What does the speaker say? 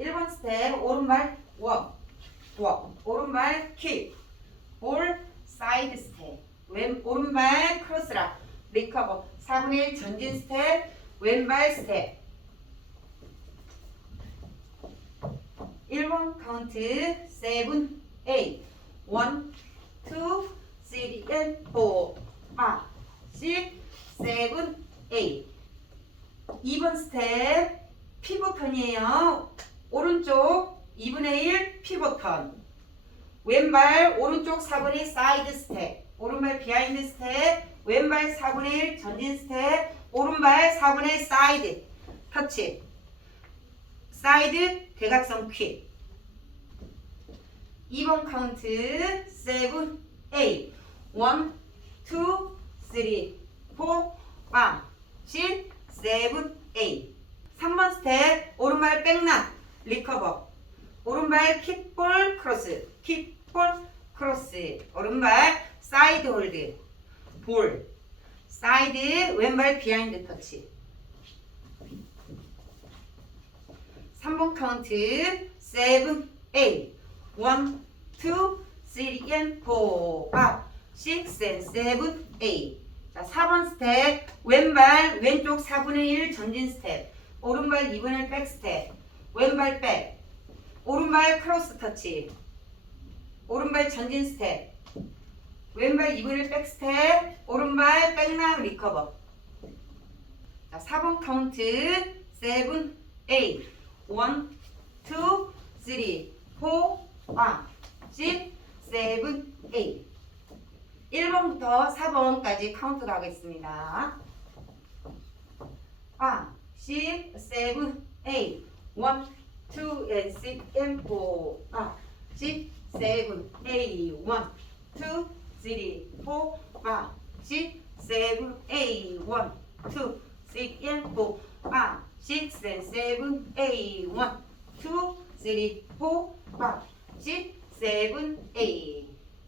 1번 스텝 오른발 워, 워, 오른발 킥, 볼 사이드 스텝, 왼 오른발 크로스라, 리커버, 4분의 1 전진 스텝, 왼발 스텝. 1번 카운트 7, 8, 1, 2, 3, and 4, 5, 6, 7, 8. 2번 스텝 피벗턴이에요. 오른쪽 2분의 1 피벗턴. 왼발 오른쪽 4분의 1 사이드 스텝. 오른발 비하인드 스텝. 왼발 4분의 1 전진 스텝. 오른발 4분의 1 사이드. 터치. 사이드 대각선 퀵. 2번 카운트 7, 8, 1, 2, 3, 4, 5, 6, 7, 8. 3번 스텝 오른발 백락 리커버. 오른발 킥볼 크로스. 킥볼 크로스. 오른발 사이드 홀드. 볼. 사이드 왼발 비하인드 터치. 3번 카운트 7, 8 1, 2, 3 and 4 5, 6 and 7, 8 자, 4번 스텝. 왼발 왼쪽 4분의 1 전진 스텝. 오른발 2분의 1 백 스텝 왼발 백 오른발 크로스 터치 오른발 전진 스텝 왼발 2분의 1백 스텝 오른발 백락 리커버. 자, 4번 카운트 7, 8 1, 2, 3, 4, 5, 6, 7, 8 1번부터 4번까지 카운트 가겠습니다. 5, 6, 7, 8 1, 2, and 6, and 4 5, 6, 7, 8 1, 2, 3, 4 5, 6, 7, 8 1, 2, 6, and 4 5, 6, and 7, 8 1, 2, 3, 4 5, 6, 7, 8